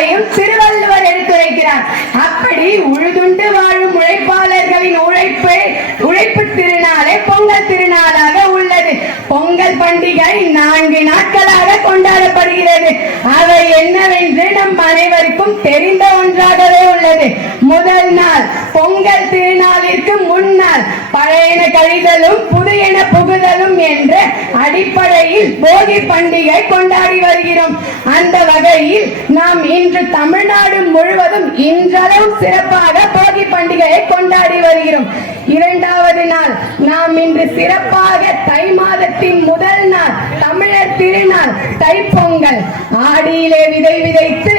என்பதையும் திருவள்ளுவர் எடுத்துரைக்கிறார். அப்படி உழுதுண்டு வாழும் உழைப்பாளர்களின் உழைப்பு திருநாளே பொங்கல் திருநாளாக உள்ளது. பொங்கல் பண்டிகை 4 நாட்களாக கொண்டாடப்படுகிறது. அவை என்னவென்று நம் அனைவருக்கும் தெரிந்த ஒன்றாகவே உள்ளது. முதல் நாள் பொங்கல் திருநாளிற்கு முன்னால் பழையன கழிதலும் புதியன புகுதலும் என்ற அடிப்படையில் போகி பண்டிகை கொண்டாடி வருகிறோம். அந்த வகையில் நாம் இன்று தமிழ்நாடு முழுவதும் இன்றளவும் சிறப்பாக போகி பண்டிகையை கொண்டாடி வருகிறோம். 2வது நாள் நாம் இன்று சிறப்பாக தை மாதத்தின் முதல் நாள் தமிழர் திருநாள் தைப்பொங்கல். ஆடியிலே விதை விதைத்து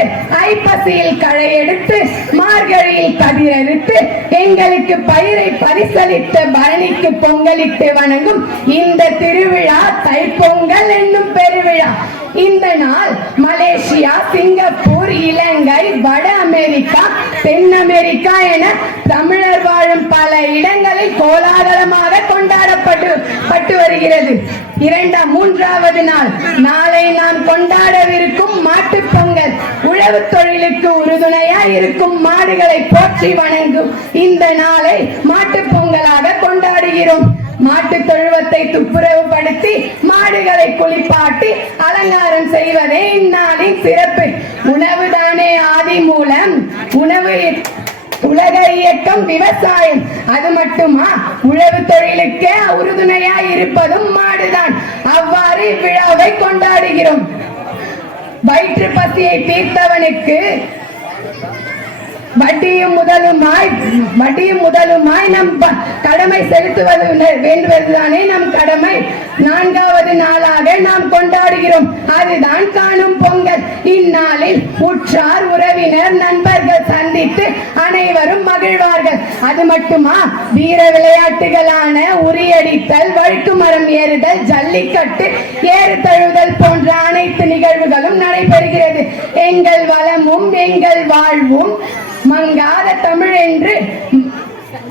ஐப்பசியில் களை எடுத்து மார்கழியில் கதிரெடுத்து எங்களுக்கு பயிரை பரிசளித்த பரணிக்கு பொங்கலிட்டு வணங்கும் இந்த திருவிழா தைப்பொங்கல் என்னும் பெருவிழா. இந்த நாள் மலேசியா, சிங்கப்பூர், இலங்கை, வட அமெரிக்கா, தென் அமெரிக்கா என தமிழர் வாழும் பல இடங்களில் கோலாகலமாக கொண்டாடப்பட்டு வருகிறது. 3வது நாள் நாளை நாம் கொண்டாடவிருக்கும் மாட்டுப் பொங்கல். உழவு தொழிலுக்கு உறுதுணையாய் இருக்கும் மாடுகளை போற்றி வணங்கும் இந்த நாளை மாட்டுப் பொங்கலாக கொண்டாடுகிறோம். மாட்டு தொழுவத்தை துப்புரவுபடுத்தி மாடுகளை குளிப்பாட்டி அலங்காரம் செய்வதே இந்நாளின் சிறப்பு. உணவுதானே ஆதி மூலம். உணவு உலக இயக்கம் விவசாயம். அது மட்டுமா, உழவு தொழிலுக்கே உறுதுணையாய் இருப்பதும் மாடுதான். அவ்வாறு இவ்விழாவை கொண்டாடுகிறோம். வயிற்று பசியை தீர்த்தவனுக்கு வட்டியும் முதலுமாய் நம் கடமை செலுத்துவது வேண்டுவதுதானே நம் கடமை. 4வது நாளாக நாம் கொண்டாடுகிறோம். அதுதான் காணும் பொங்கல். இந்நாளில் உற்றார் உறவினர் நண்பர்கள் சந்தித்து அனைவரும் மகிழ்வார்கள். அது மட்டுமா, வீர விளையாட்டுகளான உரியடித்தல், வழுக்கு மரம் ஏறுதல், ஜல்லிக்கட்டு, ஏறு தழுவுதல் போன்ற அனைத்து நிகழ்வுகளும் நடைபெறுகிறது. எங்கள் வளமும் எங்கள் வாழ்வும் மங்காத தமிழ் என்று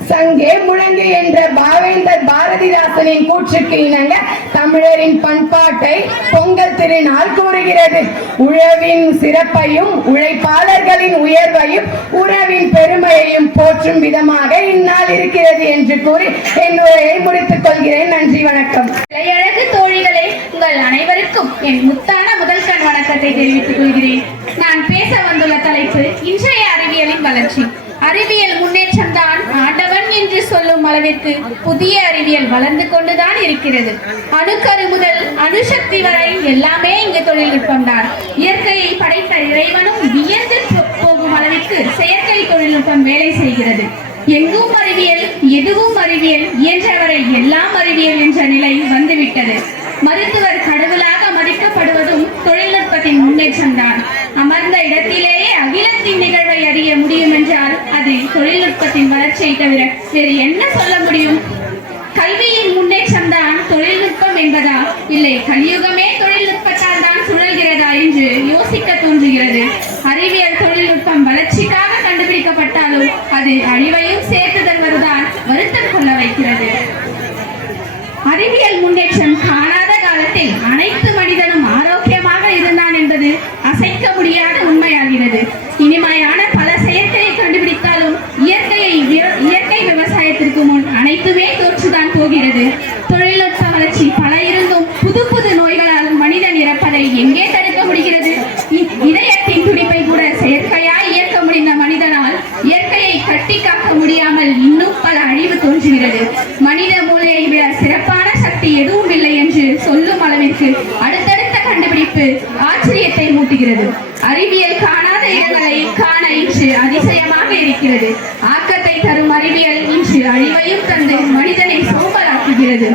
சங்கே முழங்கு என்ற பாவேந்தர் பாரதிதாசனின் கூற்றுக்கு இணங்க தமிழரின் பண்பாட்டை பொங்கல் திருநாள் கூறுகிறது. உழவின் சிறப்பையும் உழைப்பாளர்களின் உயர்வையும் உறவின் பெருமையையும் போற்றும் விதமாக இந்நாள் இருக்கிறது என்று கூறி என் உரையை முடித்துக் கொள்கிறேன். நன்றி, வணக்கம். இளையழகு தோழிகளே, உங்கள் அனைவருக்கும் என் முத்தான முதல் கண் வணக்கத்தை தெரிவித்துக் கொள்கிறேன். நான் பேச வந்துள்ள தலைப்பு இன்றைய அறிவியலின் வளர்ச்சி. அறிவியல் முன்னேற்றம் தான் ஆண்டவன் என்று சொல்லும் அளவிற்கு புதிய அறிவியல் வளர்ந்து கொண்டுதான் இருக்கிறது. அணுக்கரு முதல் அணுசக்தி வரை எல்லாமே இங்கு தொழில்நுட்பம் தான். இயற்கையை படைத்த இறைவனும் வியந்து போகும் அளவிற்கு செயற்கை தொழில்நுட்பம் வேலை செய்கிறது. எங்கும் அறிவியல், எதுவும் அறிவியல், இயன்றவரை எல்லாம் அறிவியல் என்ற நிலை வந்துவிட்டது. மருத்துவர் கடவுளாக மதிக்கப்படுவதும் தொழில்நுட்பத்தின் முன்னேற்றம் தான். அமர்ந்த இடத்திலேயே அகிலத்தின் நிகழ்வை அறிய முடியும் என்றால் அது தொழில்நுட்பத்தின் வளர்ச்சியை தவிர வேறு என்ன சொல்ல முடியும்? கல்வியின் முன்னேற்றம் தான் தொழில்நுட்பம் என்பதா, இல்லை கலியுகமே தொழில்நுட்பத்தால் தான் சுழல்கிறதா என்று யோசிக்க தோன்றுகிறது. அறிவியல் தொழில்நுட்பம் வளர்ச்சிக்காக கண்டுபிடிக்கப்பட்டாலும் அது அழிவையும் சேர்த்து தருவதுதான் வருத்தம் கொள்ள வைக்கிறது. அறிவியல் முன்னேற்றம் காணாத காலத்தில் அனைத்து மனிதனும் ஆரோக்கியமாக இருந்தான் என்பது அசைக்க முடியாத உண்மையாகிறது. இனிமையான பல செயற்கையை கண்டுபிடித்தாலும் இயற்கை விவசாயத்திற்கு முன் அனைத்துமே தோற்றுதான் போகிறது. தொழில்நுட்ப வளர்ச்சி பல இருந்தும் புது புது நோய்களால் மனிதன் இறப்பதை எங்கே தடுக்க முடிகிறது? இதயத்தின் துடிப்பை கூட செயற்கையாய் இயக்க முடிந்த மனிதனால் இயற்கையை கட்டி காக்க முடியாமல் இன்னும் பல அழிவு தோன்றுகிறது. மனித மூளையை விட சிறப்பான சக்தி எதுவும் இல்லை என்று சொல்லும் அளவிற்கு அடுத்தடுத்த கண்டுபிடிப்பு ஆச்சரியத்தை மூட்டுகிறது. அறிவியல் காணாத இடங்களை காண இன்று அதிசயமாக இருக்கிறது. ஆக்கத்தை தரும் அறிவியல் இன்று அழிவையும் தந்து மனிதனை சோம்பலாக்குகிறது.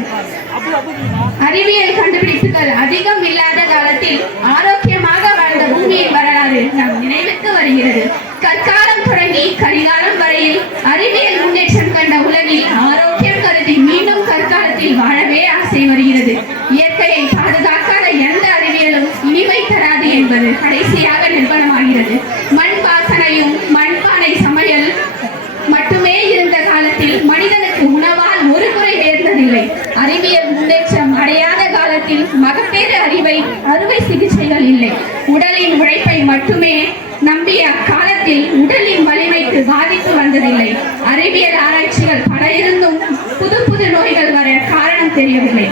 அறிவியல் கண்டுபிடிப்புகள் அதிகம் இல்லாத காலத்தில் ஆரோக்கியமாக வாழ்ந்த பூமியின் வரலாறு நம் நினைவுக்கு வருகிறது. கற்காலம் தொடங்கி கரிகாலம் வரையில் அறிவியல் முன்னேற்றம் கண்ட உலகில் ஆரோக்கியம் கருதி மீண்டும் கற்காலத்தில் வாழவே ஆசை வருகிறது. இயற்கையை பாதுகாக்காத எந்த அறிவியலும் இனிமை தராது என்பது கடைசியாக நிர்பலமாகிறது. மண் வாசனையும் மண்பானை சமையல் மட்டுமே இருந்த காலத்தில் மனிதனுக்கு உணவால் ஒரு குறை நேர்ந்ததில்லை. அறிவியல் முன்னேற்றம் அடையாத காலத்தில் மகப்பேறு அறுவை சிகிச்சைகள் இல்லை. உடலின் உழைப்பை மட்டுமே நம்பிய அக்காலத்தில் உடலின் வலிமைக்கு பாதிப்பு வந்ததில்லை. அறிவியல் ஆராய்ச்சிகள் பல இருந்தும் புது புது நோய்கள் வர காரணம் தெரியவில்லை.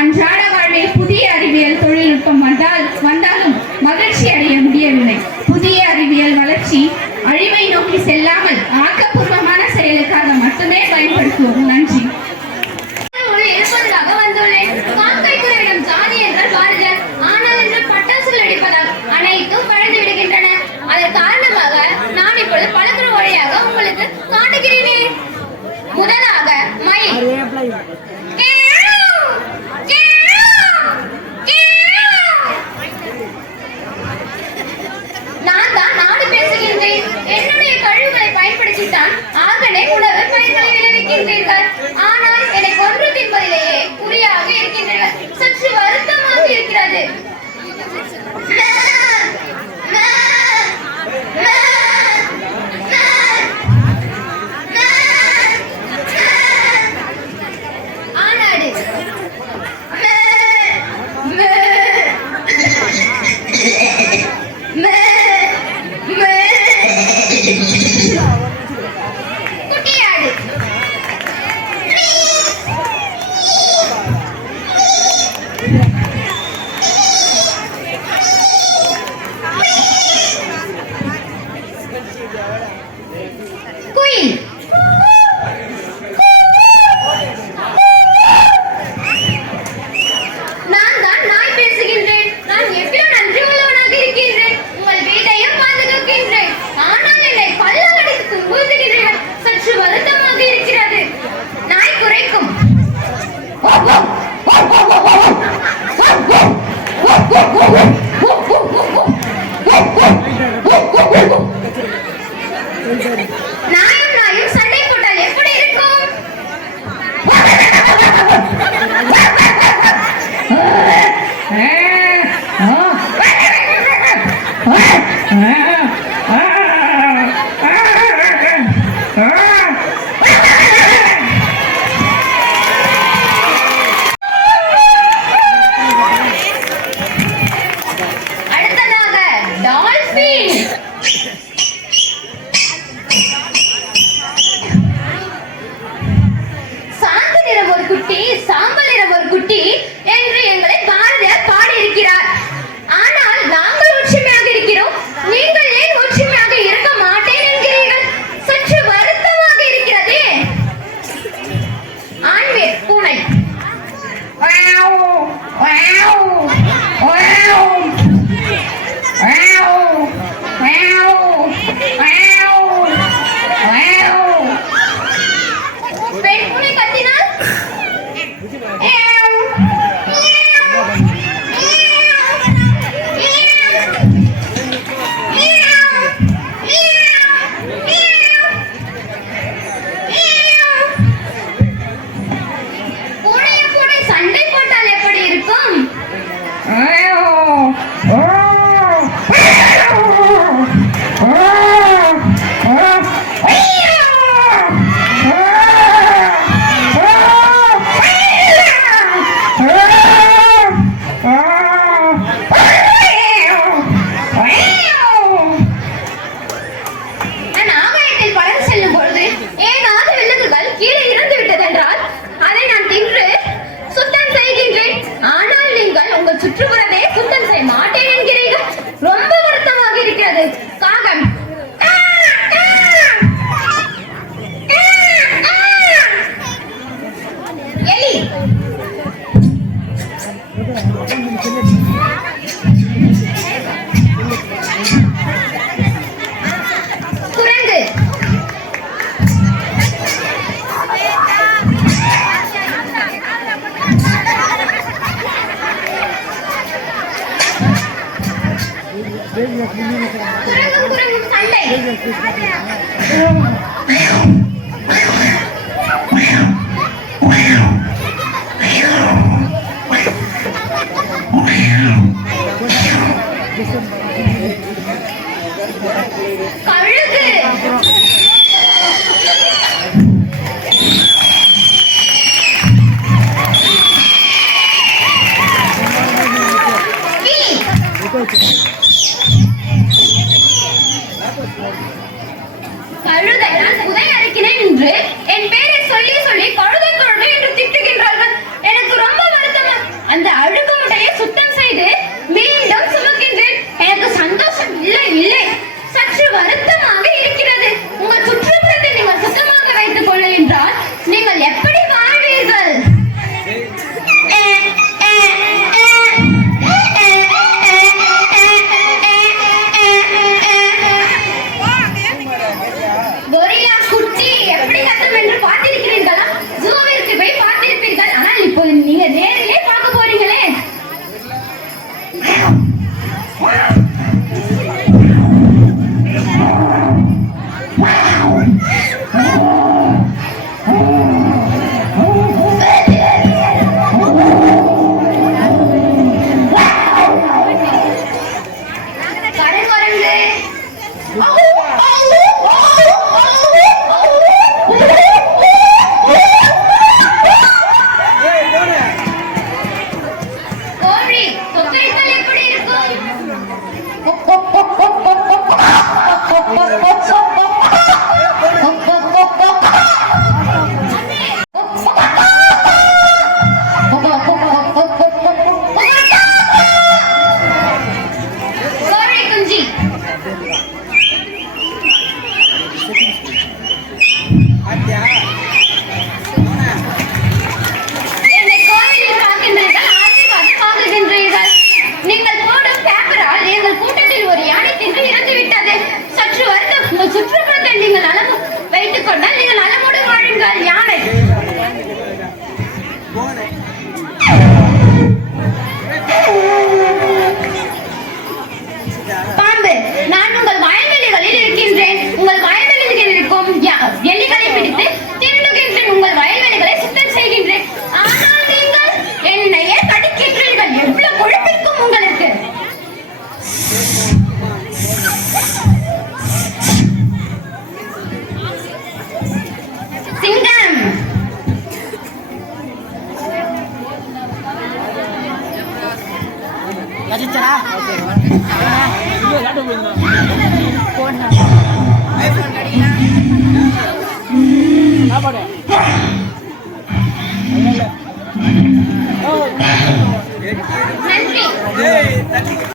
அன்றாட வாழ்வில் புதிய அறிவியல் தொழில்நுட்பம் வந்தாலும் மகிழ்ச்சி அடைய முடியவில்லை. புதிய அறிவியல் வளர்ச்சி அழிவை நோக்கி செல்லாமல் ஆக்கப்பூர்வமான செயலுக்காக மட்டுமே பயன்படுத்துவோம். நன்றி. அனைத்தும் பழந்து விடுகின்றன. அதன் காரணமாக நான் இப்பொழுது பழக்கிற வழியாக உங்களுக்கு காட்டுகிறேனே. முதலாக மயில். நான் தான் நாடு பேசுகின்றேன். என்னுடைய கழிவுகளை பயன்படுத்தித்தான் ஆகவே உணவு பயிர்களை விளைவிக்கின்றீர்கள். ஆனால் என்னை கொன்று தின்பதிலேயே குறியாக இருக்கின்றனர். சற்று வருத்தமாக இருக்கிறது. நாயும் சண்டை போட்டால் எப்படி இருக்கும்? Okay. கழுதை நான் புதை அரைக்கிறேன் என்று என் பேரை சொல்லி சொல்லி கழுதை கழுதை என்று திட்டுகின்றார்கள். எனக்கு ரொம்ப வருத்தமா. அந்த அழுகுமுடையை சுத்தம் செய்து மீண்டும் சுமக்கின்றேன். எனக்கு சந்தோஷம் இல்லை இல்லை, சற்று வருத்தமாக இருக்கிறது. உங்கள் சுற்றுப்புறத்தை நீங்கள் சுத்தமாக வைத்துக் கொள்ள என்றால் நீங்கள் எப்படி வாழ்வீர்கள்? கொரில்லா குட்டி எப்படி கத்தும் என்று பார்த்திருக்கிறீர்களா? ஜூவிற்கு போய் பார்த்திருப்பீர்கள். ஆனால் இப்போ நீங்க நேரிலே பார்க்க போறீங்களே. கருங்குரங்கு கோழி கொக்கரித்தல் எப்படி இருக்கும்? கோழி குஞ்சு என்னை கோவிலில் பார்க்கின்றீர்கள், ஆசீர்வாதம் வாங்குகின்றீர்கள். நீங்கள் போடும் பேப்பரால் எங்கள் கூட்டத்தில் ஒரு யானை தின்று இறந்து விட்டது. சற்று வருத்தம். உங்கள் சுற்றுப்புறத்தை நீங்கள் அளவு வைத்துக் கொண்டால் நீங்கள் அளவோடு வாழுங்கள். யானை பாம்பு நான் உங்கள் வயல்வெளிகளில் இருக்கின்றேன். உங்கள் வயல்வெளிகளில் இருக்கும் எலிகளை பிடித்து தின்னுகின்றேன். உங்கள் வயல்வெளிகளை சுத்தம் செய்கின்றேன். ஆனால் நீங்கள் என்னையே கடிக்கின்றீர்கள். எவ்வளவு கொழுப்பிருக்கும் உங்களுக்கு? சிங்கம் Lagi cerah.